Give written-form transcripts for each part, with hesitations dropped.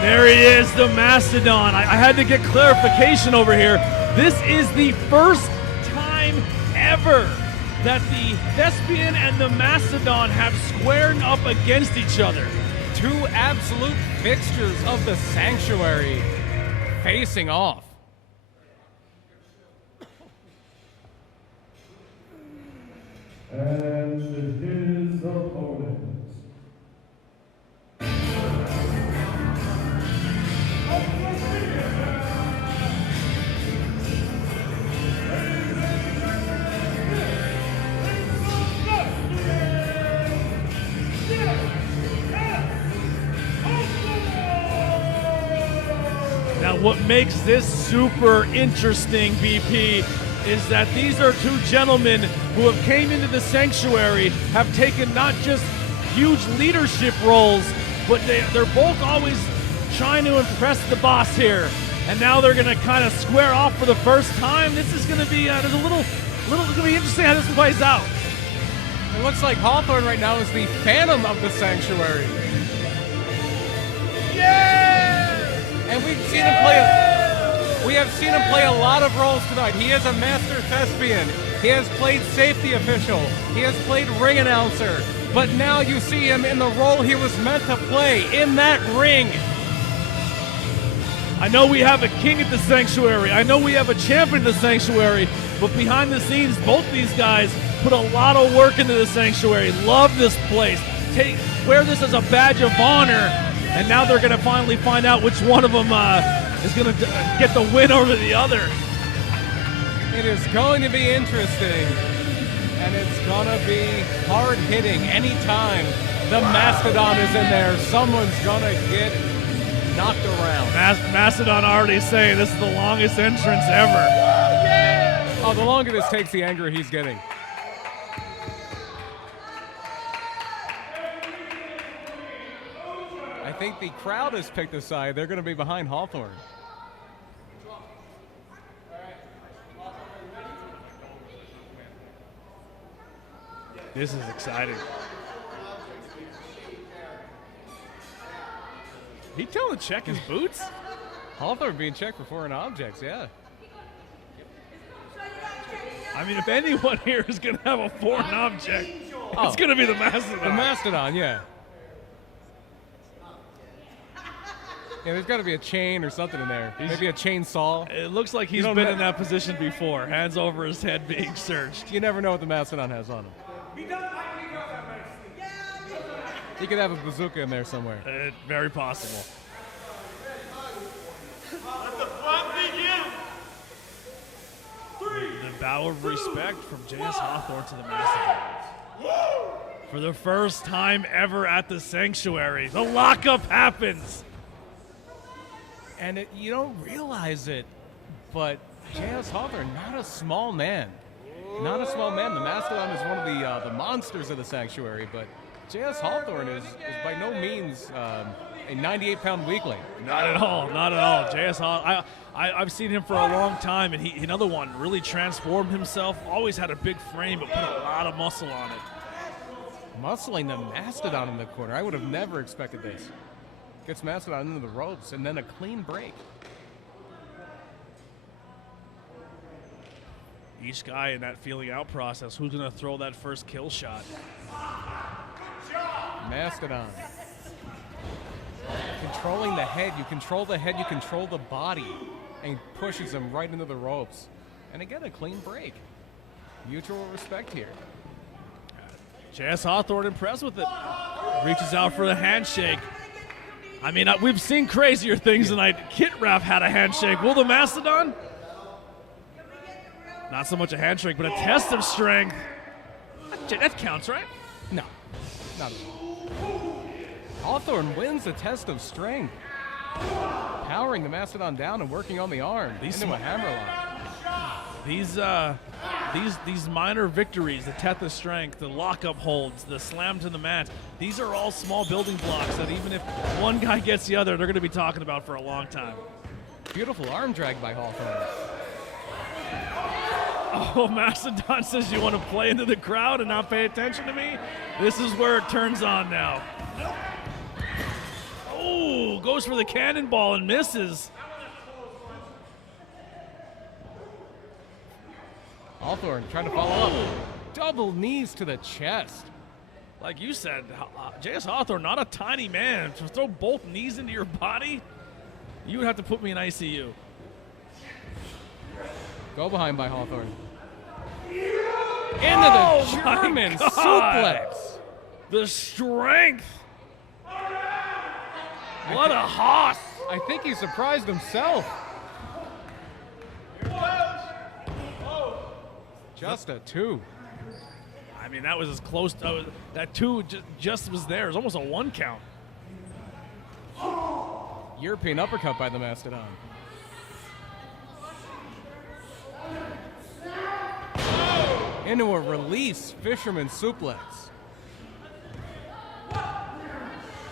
There he is, the Mastodon. I had to get clarification over here. This is the first time ever that the Thespian and the Mastodon have squared up against each other. Two absolute fixtures of the Sanctuary facing off. And his opponent. Now, what makes this super interesting, BP, is that these are two gentlemen who have came into the Sanctuary, have taken not just huge leadership roles, but they're both always trying to impress the boss here. And now they're going to kind of square off for the first time. This is going to be there's a little it's going to be interesting how this plays out. It looks like Hawthorne right now is the Phantom of the Sanctuary. Yeah! And we have seen him play a lot of roles tonight. He is a master thespian. He has played safety official. He has played ring announcer. But now you see him in the role he was meant to play, in that ring. I know we have a king at the Sanctuary. I know we have a champion at the Sanctuary. But behind the scenes, both these guys put a lot of work into the Sanctuary. Love this place. Wear this as a badge of honor. And now they're going to finally find out which one of them is going to get the win over the other. It is going to be interesting, and it's going to be hard-hitting. Anytime the Mastodon is in there, someone's going to get knocked around. Mastodon already saying this is the longest entrance ever. Yeah! Oh, the longer this takes, the angrier he's getting. I think the crowd has picked a side. They're going to be behind Hawthorne. This is exciting. He tell him to check his boots? Hawthorne being checked for foreign objects, yeah. I mean, if anyone here is going to have a foreign object, it's going to be the Mastodon. The Mastodon, yeah. Yeah, there's got to be a chain or something in there. Maybe a chainsaw. It looks like he's been in that position before. Hands over his head being searched. You never know what the Mastodon has on him. He could have a bazooka in there somewhere. Very possible. Let the fun begin. The bow of respect from JS Hawthorne to the Mastodon. For the first time ever at the Sanctuary, the lockup happens. And you don't realize it, but JS Hawthorne, not a small man. Not a small man. The Mastodon is one of the monsters of the Sanctuary, but JS Hawthorne is by no means a 98-pound weakling. Not at all. Not at all. JS Hawthorne, I've seen him for a long time, and he another one, really transformed himself. Always had a big frame, but put a lot of muscle on it. Muscling the Mastodon in the corner. I would have never expected this. Gets Mastodon into the ropes, and then a clean break. Each guy in that feeling out process, who's going to throw that first kill shot? Mastodon. Controlling the head. You control the head, you control the body. And he pushes him right into the ropes. And again, a clean break. Mutual respect here. JS Hawthorne impressed with it. Reaches out for the handshake. I mean, we've seen crazier things tonight. Kit Raff had a handshake. Will the Mastodon? Not so much a handshake, but a test of strength. That counts, right? No, not at all. Hawthorne wins the test of strength. Powering the Mastodon down and working on the arm into a hammerlock. These minor victories, the test of strength, the lockup holds, the slam to the mat, these are all small building blocks that even if one guy gets the other, they're going to be talking about for a long time. Beautiful arm drag by Hawthorne. Oh, Mastodon says you want to play into the crowd and not pay attention to me? This is where it turns on now. Oh, goes for the cannonball and misses. Hawthorne trying to follow up. Double knees to the chest. Like you said, JS Hawthorne, not a tiny man. To throw both knees into your body, you would have to put me in ICU. Go behind by Hawthorne. Into the German suplex. The strength. What a hoss. I think he surprised himself. Just a 2. I mean, that was as close to that 2 just was there. It was almost a 1 count. European uppercut by the Mastodon. Into a release fisherman suplex.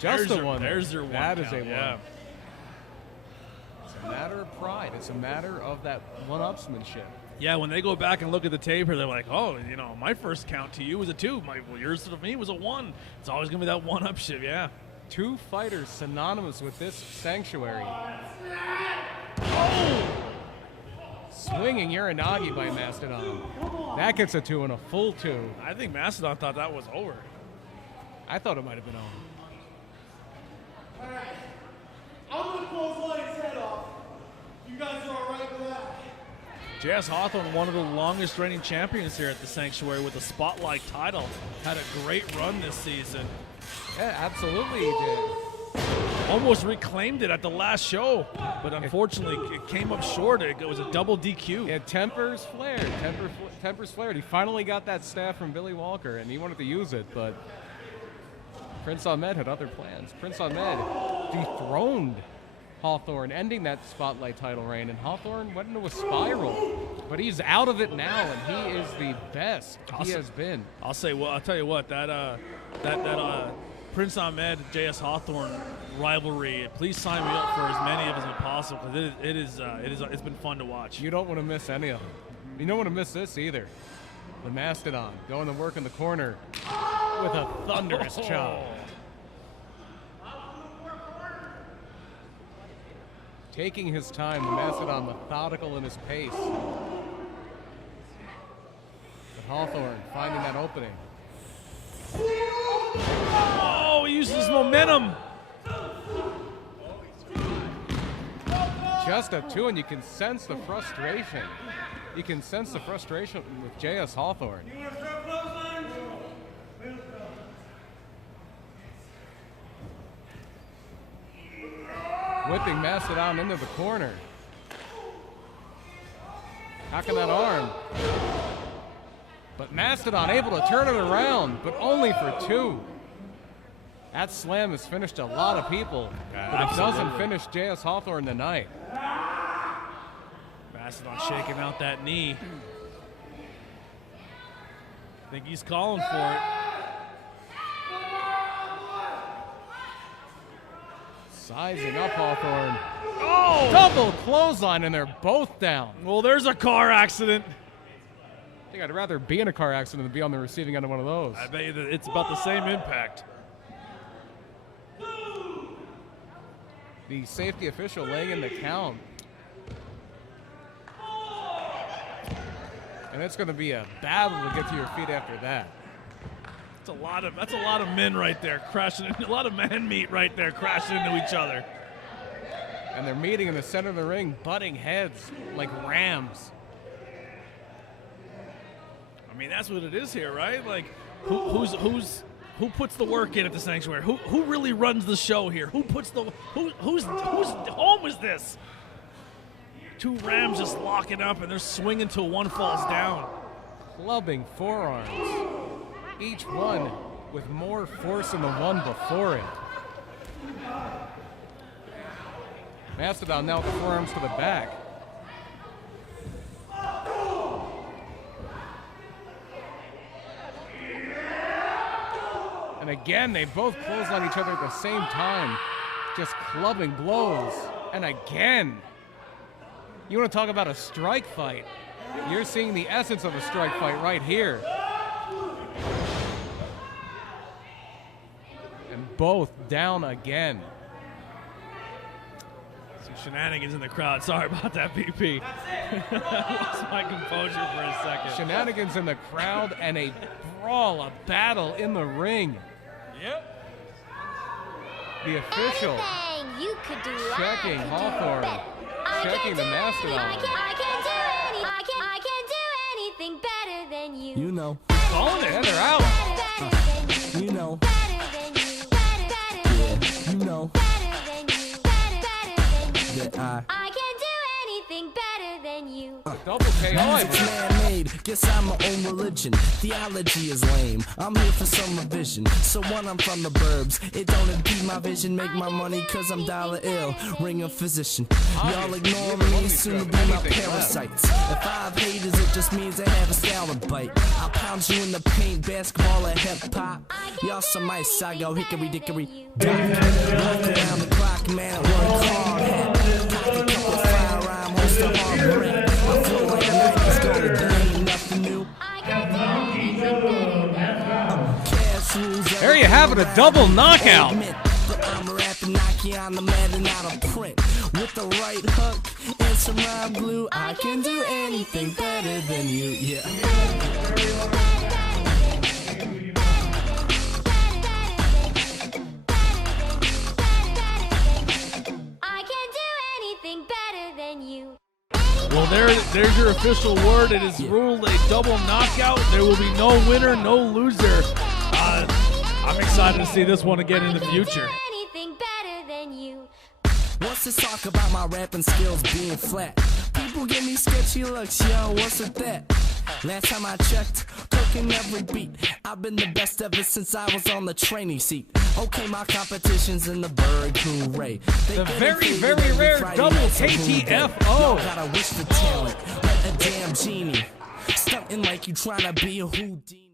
Just a 1. There's your 1 That count, is a 1. yeah. It's a matter of pride. It's a matter of that one-upsmanship. Yeah, when they go back and look at the tape here, they're like, oh, you know, my first count to you was a 2. Yours to me was a 1. It's always going to be that one-upship, yeah. 2 fighters synonymous with this sanctuary. Oh! Swinging Uranagi by Mastodon. That gets a 2 and a full 2. I think Mastodon thought that was over. I thought it might have been over. All right. I'm going to clothesline his head off. You guys are all right with that? JS Hawthorne, one of the longest reigning champions here at the Sanctuary with a Spotlight title. Had a great run this season. Yeah, absolutely he did. Almost reclaimed it at the last show, but unfortunately it came up short. It was a double DQ. Yeah, tempers flared. Tempers flared. He finally got that staff from Billy Walker, and he wanted to use it, but Prince Ahmed had other plans. Prince Ahmed dethroned Hawthorne, ending that Spotlight title reign, and Hawthorne went into a spiral. But he's out of it now, and he is the best he has been. I'll tell you what, that Prince Ahmed JS Hawthorne rivalry. Please sign me up for as many of them as possible, because it's been fun to watch. You don't want to miss any of them. You don't want to miss this either. The Mastodon going to work in the corner with a thunderous chop. Taking his time, the Mastodon methodical in his pace. But Hawthorne finding that opening. Oh, he uses his momentum. Just a 2, and you can sense the frustration. You can sense the frustration with JS Hawthorne. Whipping Mastodon into the corner. Hacking that arm. But Mastodon able to turn it around, but only for 2. That slam has finished a lot of people, but it doesn't finish JS Hawthorne tonight. Mastodon shaking out that knee. I think he's calling for it. Sizing up Hawthorne. Oh! Double clothesline, and they're both down. Well, there's a car accident. I think I'd rather be in a car accident than be on the receiving end of one of those. I bet you that it's about the same impact. The safety official laying in the count. And it's going to be a battle to get to your feet after that. That's a lot of men right there crashing into a lot of man meat right there crashing into each other. And they're meeting in the center of the ring, butting heads like rams. mean, that's what it is here, right? Like, who puts the work in at the Sanctuary? Who really runs the show here? Whose home is this? Two Rams just locking up, and they're swinging till one falls down. Clubbing forearms, each one with more force than the one before it. Mastodon now with the forearms to the back. And again, they both close on each other at the same time, just clubbing blows. And again, you want to talk about a strike fight? You're seeing the essence of a strike fight right here. And both down again. Some shenanigans in the crowd. Sorry about that, BP. Lost my composure for a second. Shenanigans in the crowd and a brawl, a battle in the ring. Yep. The official you could do, checking Hawthorne, checking the Mastodon. I can do anything better than you. You know. Calling it, and they're out. You know. Yeah, you know. That I can do anything better than you. Double KO. Music's man-made, guess I'm my own religion. Theology is lame, I'm here for some revision. So when I'm from the burbs, it don't impede my vision. Make my money cause I'm dollar ill, ring a physician. Y'all ignore me, soon to be my parasites. If I have haters, it just means I have a style to bite. I'll pound you in the paint, basketball or hip-hop. Y'all some ice, I go hickory-dickory dock. Walk around the clock, man, work hard. Cock a couple of firearm, host a hard brain. I feel like 90s gold, there ain't nothing new. There you have it, a double knockout. But I'm rapping Nike on the mat and out of print. With the right hook and some rhyme glue, I can do anything better than you, yeah. Well, there's your official word. It is ruled a double knockout. There will be no winner, no loser. I'm excited to see this one again in the future. What's this talk about my rapping skills being flat? People give me sketchy looks, yo, what's with that? Last time I checked, cooking every beat. I've been the best ever since I was on the training seat. Okay, my competition's in the Berg, hooray. The very, very rare double KTFO. Gotta wish the talent, let a damn genie. Stunting like you trying to be a Houdini.